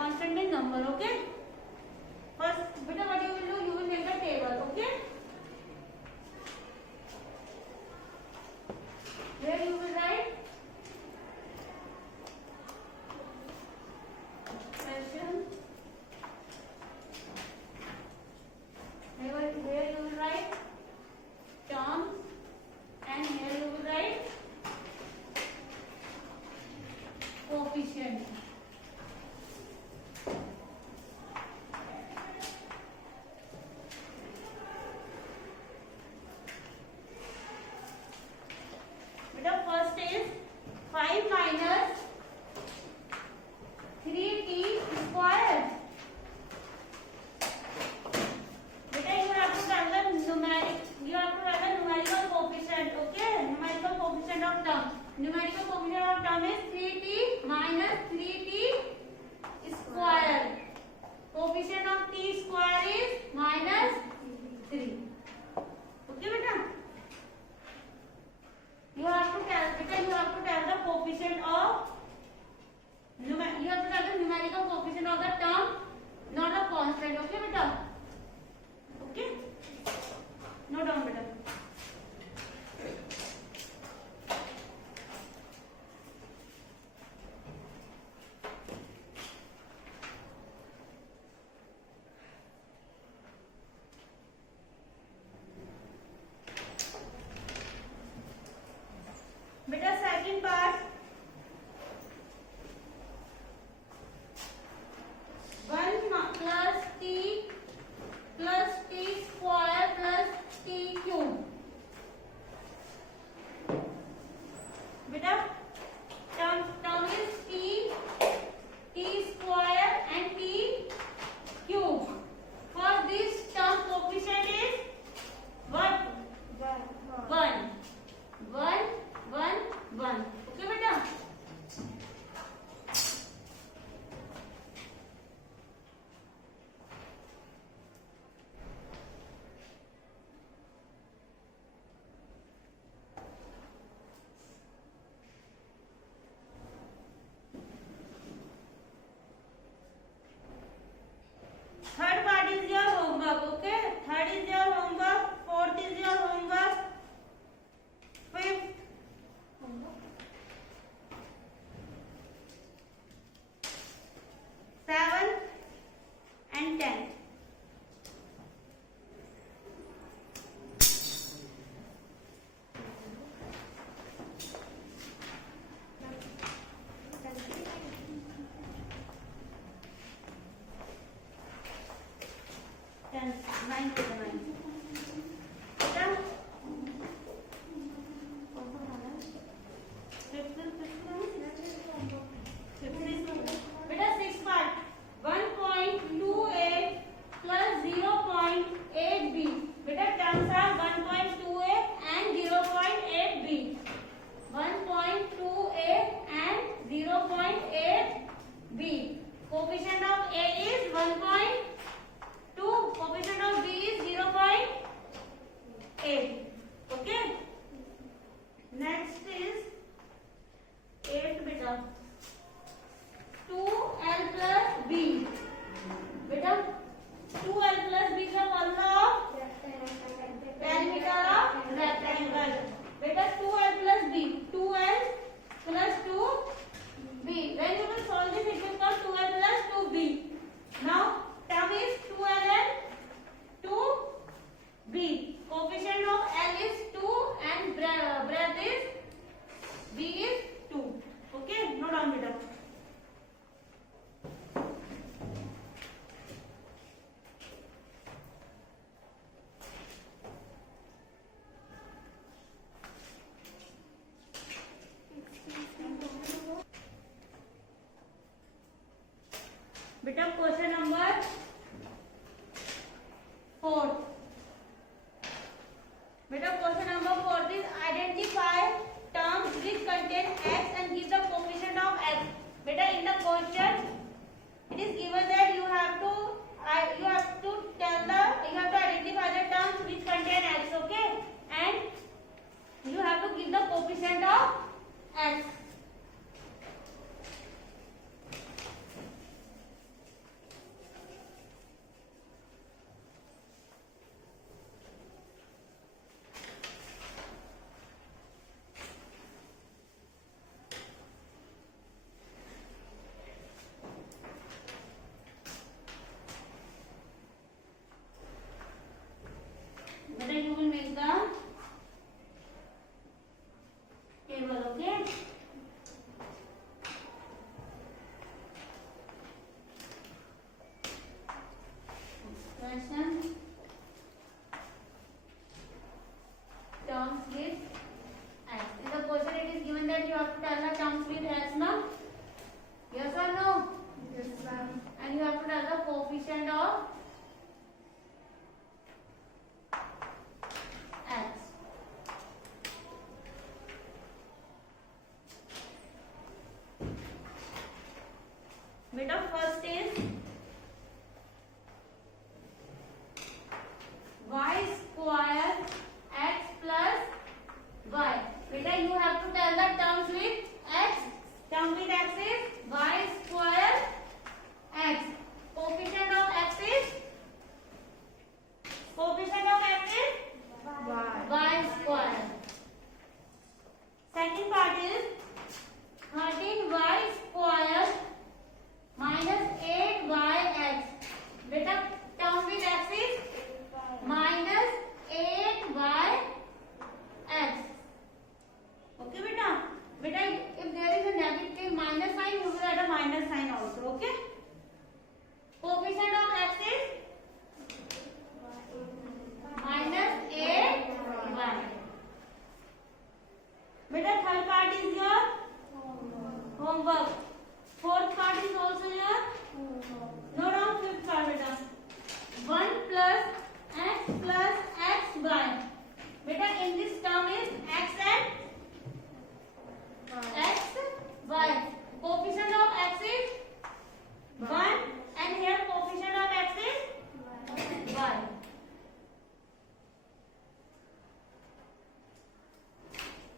constant means number. Okay. First, beta, what you will do? You will make a table. Okay. Where you will write fraction. Where you will write terms, and here you will write coefficient. Beta, first is 5 minus 3t square. Beta, you have to tell the numerical coefficient. Okay, numerical coefficient of term. Numerical coefficient of term is 3t minus 3t square. Coefficient of t square is minus 3. Okay, beta. You have to tell the coefficient of you have to tell the numerical coefficient of the term, not a constant. Okay, beta. Okay. Note down, beta. Beta, second part. 1 plus t square plus t cube. Beta, term is t square and t cube. For this term, coefficient is what? 1. 1. Okay, beta. Third part is your homework. Okay, third is your homework, fourth is your homework, fifth, 7th and 10th. Ninth to the ninth. Beta, beta, sixth part. 1.28 plus 0.8b. Beta, terms are 1.28 and 0.8b. 1.28 and 0.8b. Coefficient of a is 1.2. Coefficient of b is 0.8. Okay. Next is 8, beta. 2l plus b. Beta, 2l plus b is the formula of perimeter of rectangle. Beta, 2l plus b. 2l plus 2b. When you will solve this, it will come 2l plus 2b. Now, term is 2l and 2b. Coefficient of l is 2 and breadth is b is 2. Okay, note down, beta. Beta, question number 4. Beta, question number 4 is identify terms which contain x and give the coefficient of x. Beta, in the question it is given that you have to identify the terms which contain x. Okay, and you have to give the coefficient of x. Mention terms with x. In the question it is given that you have to tell the terms with x now. Yes or no? Yes, ma'am. And you have to tell the coefficient of x. Beta, first is y square x plus y. Beta, you have to tell the terms with x. Term with x is y square x. Coefficient of x is y square. Second part is 13y square minus 8yx. Beta, term with x is minus 8yx. Okay, beta. Beta, if there is a negative minus sign, you will add a minus sign also. Okay. Coefficient of x is minus 8y. Beta, third part is your homework. Fourth part is also your note down fifth part, beta. 1 plus xy. Beta, in this term is x and x y. Coefficient of x is 1 and here coefficient of x is y.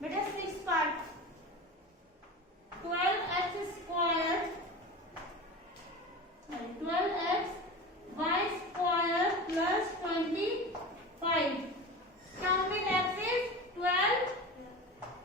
Beta, sixth part 12x square 12x y square plus 25. Term with x is 12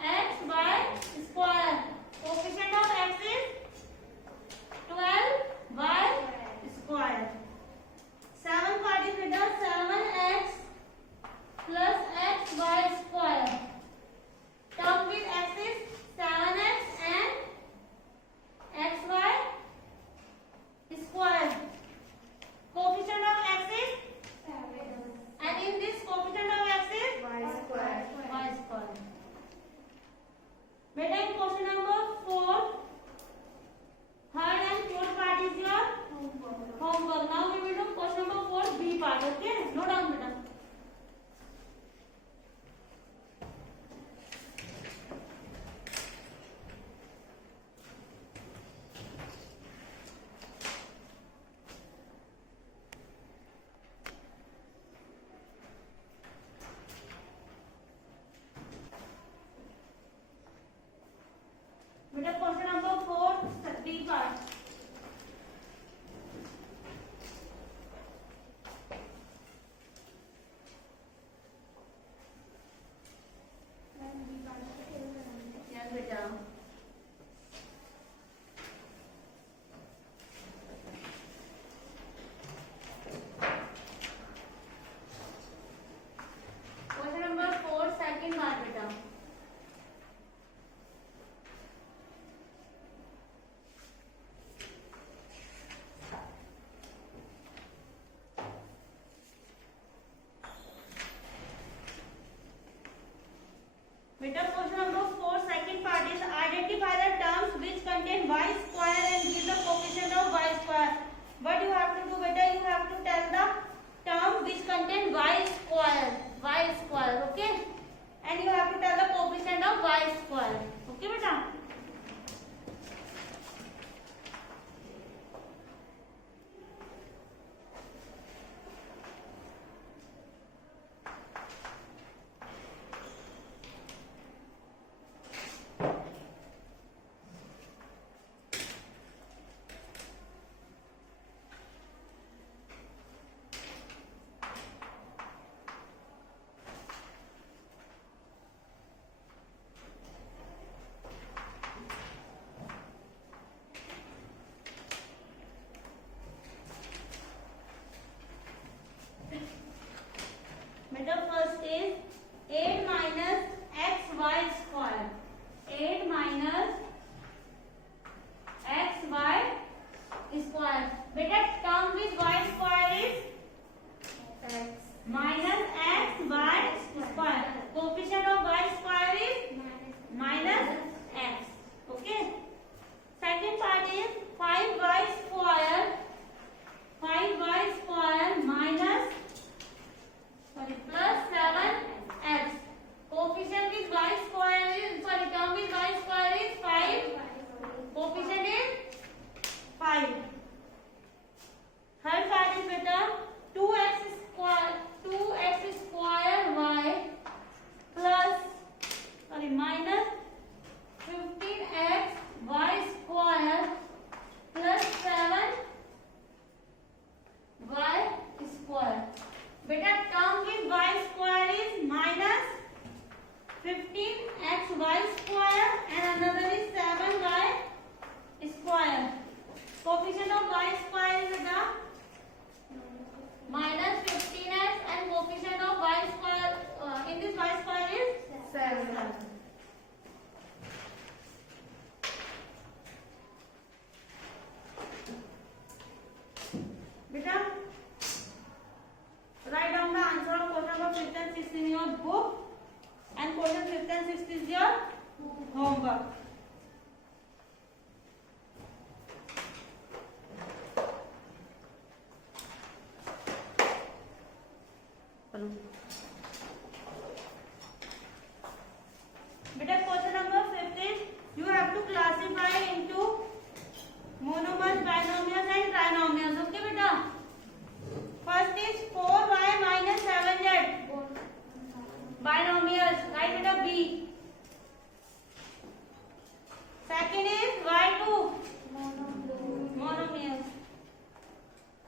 x y square. Coefficient of x is 12 y square. Seventh part is with 7x plus x y square. Term with x is 7x and xy square. Coefficient of x is 7. and in this coefficient of x is Y square. y square. Beta, in question number 4, third and fourth part is your homework. Now we will do question number 4 B part. Okay, note down, beta. Beta, question number 4 B part.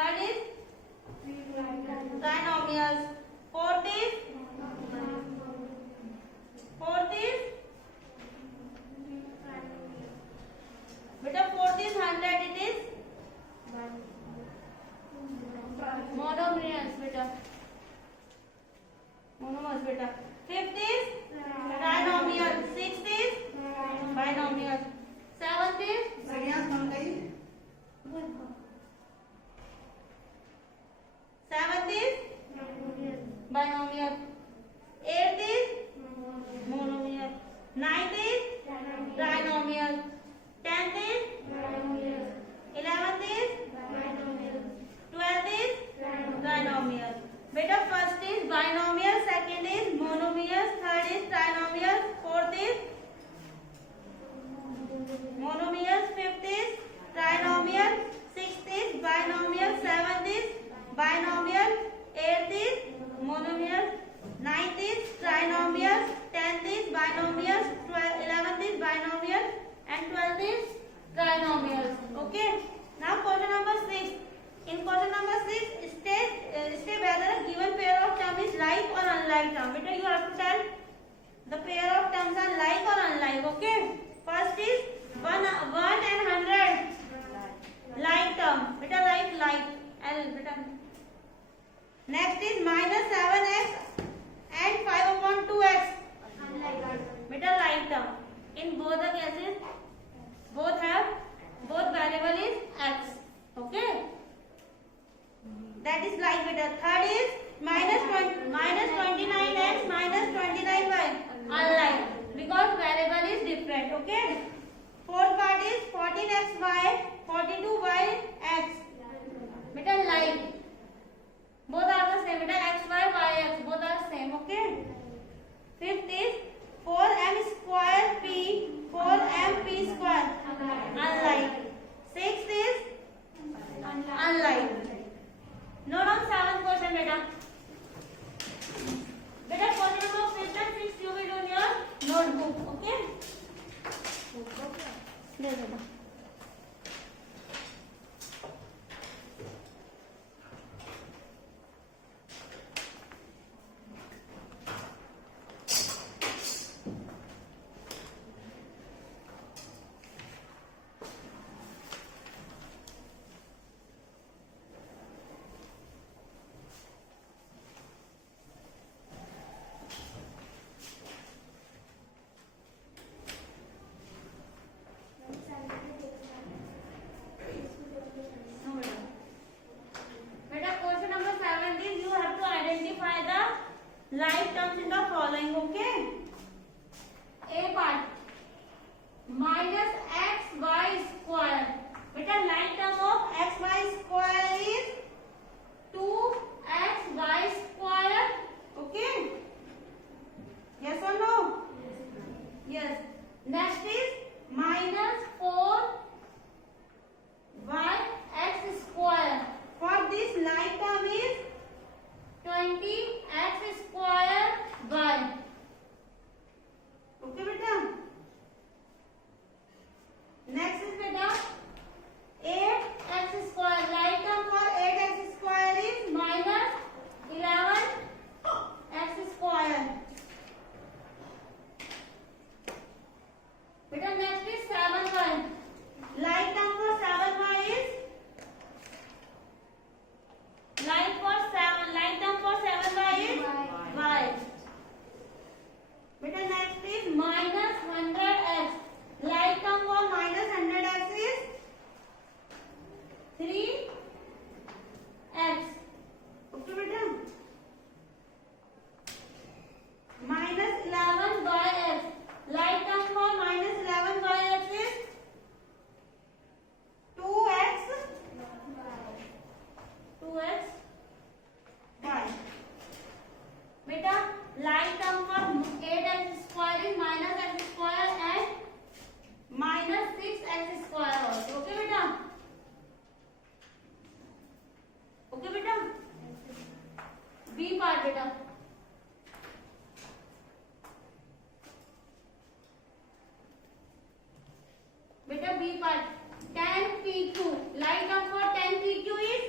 third is trinomials, fourth is beta fourth is 100, it is monomials beta, monomers beta. Fifth is trinomial, sixth is binomial, seventh is binomial, eighth is monomial, ninth is trinomial, 10th is 11th is 12th is trinomial. Beta first is binomial, second is monomial, third is trinomial, fourth is monomial, fifth is trinomial, sixth is binomial, seventh is binomial, eighth is monomial, ninth is trinomial, 10th is binomial, 11th is binomial, and 12th is trinomials. Okay. Now question number 6. In question number 6, state whether a given pair of terms is like or unlike term. Beta, you have to tell the pair of terms are like or unlike. Okay. First is 1 and 100. Like term. Beta, like. L. Beta. Next is minus 7x and 5 upon 2x. Beta, like term. In both the cases, both variable is x. Okay. That is like beta. Third is minus 29x minus 29y. Unlike, because variable is different. Okay. Fourth part is 14xy 42yx. Beta, like. Both are the same. Beta, xy yx both are same. Okay. Fifth is 4m square p 4m p square. Unlike. Sixth is unlike. Note down 7th question, beta. Beta, question number 5 and 6 you will do in your notebook. Okay. There, beta. Like terms in the following. Okay. A part minus xy square. Beta, like term of xy square is 2xy square. Okay. Yes or no? Yes. Next is minus 4yx square. For this like term is 20x square y. Okay, beta. Next is beta 8x square. Like term for 8x square is minus 11x square. Beta, next is 7y. Like term for 7y is like term for 7y is y. Beta, next is minus 100x. Like term for minus 100x is 3x. Okay, beta. Minus 11yx. Like term for minus 11yx is 2x. 2x y. Beta, like term for 8x square is minus x square and minus 6x square also. Okay, beta. Okay, beta. B part, beta. Beta, B part 10 pq. Like term for 10 pq is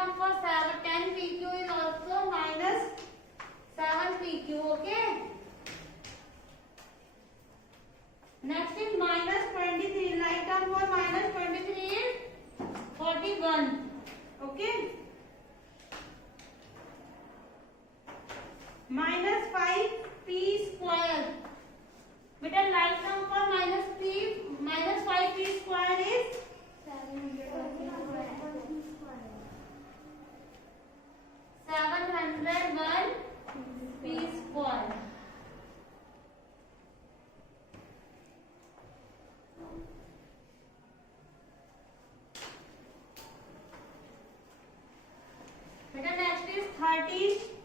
term for 10 PQ is also minus 7 PQ. Okay. Next is minus 23. Like term for minus 23 is 41. Okay. Minus 5 P square. बेटा like term for minus 5 P square is 701 P square. बेटा next is 30